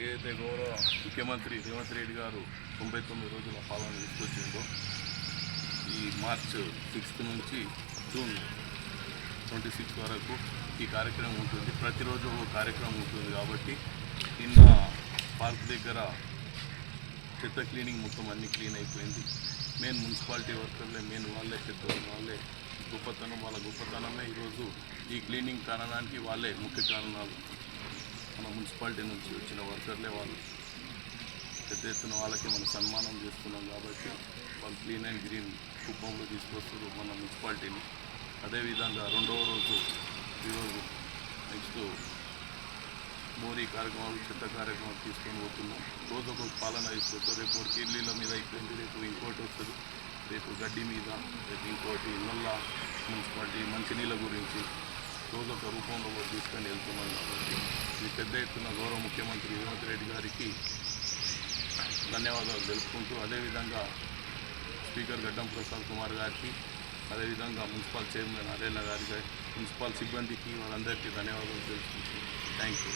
ఏదైతే గౌరవ ముఖ్యమంత్రి రేవంత్ రెడ్డి గారు 99 రోజుల పాలన తీసుకొచ్చిందో ఈ మార్చ్ 6 నుంచి జూన్ 26 వరకు ఈ కార్యక్రమం ఉంటుంది. ప్రతిరోజు ఒక కార్యక్రమం ఉంటుంది కాబట్టి నిన్న పార్క్ దగ్గర చెత్త క్లీనింగ్ మొత్తం అన్నీ క్లీన్ అయిపోయింది. మెయిన్ మున్సిపాలిటీ వర్కర్లే మెయిన్ వాళ్ళే పెద్దవాళ్ళు, వాళ్ళే వాళ్ళ గొప్పతనమే ఈరోజు ఈ క్లీనింగ్ కారణానికి వాళ్ళే ముఖ్య కారణాలు. మన మున్సిపాలిటీ నుంచి వచ్చిన వర్కర్లే వాళ్ళు పెద్ద ఎత్తున వాళ్ళకి మనం సన్మానం చేస్తున్నాం కాబట్టి వాళ్ళు క్లీన్ అండ్ గ్రీన్ కుప్పంలో తీసుకొస్తారు మన మున్సిపాలిటీని. అదేవిధంగా రెండవ రోజు ఈరోజు నెక్స్ట్ మోరీ కార్యక్రమాలు చెత్త కార్యక్రమాలు తీసుకొని పోతున్నాం. రోజు ఒక పాలన తీసుకొస్తాం. రేపు కిడ్లీల మీద అయిపోయింది, రేపు ఇంకోటి వస్తుంది, రేపు గడ్డి మీద, రేపు ఇంకోటి నల్ల మున్సిపాలిటీ మంచినీళ్ళ గురించి రోజు ఒక రూపంలో తీసుకొని వెళ్తున్నాం. కాబట్టి ఈ పెద్ద ఎత్తున గౌరవ ముఖ్యమంత్రి రేవంత్ రెడ్డి గారికి ధన్యవాదాలు తెలుపుకుంటూ, అదేవిధంగా స్పీకర్ గడ్డం ప్రసాద్ కుమార్ గారికి, అదేవిధంగా మున్సిపల్ చైర్మన్ అరేణ గారికి, మున్సిపల్ సిబ్బందికి వాళ్ళందరికీ ధన్యవాదాలు తెలుపుకుంటూ థ్యాంక్ యూ.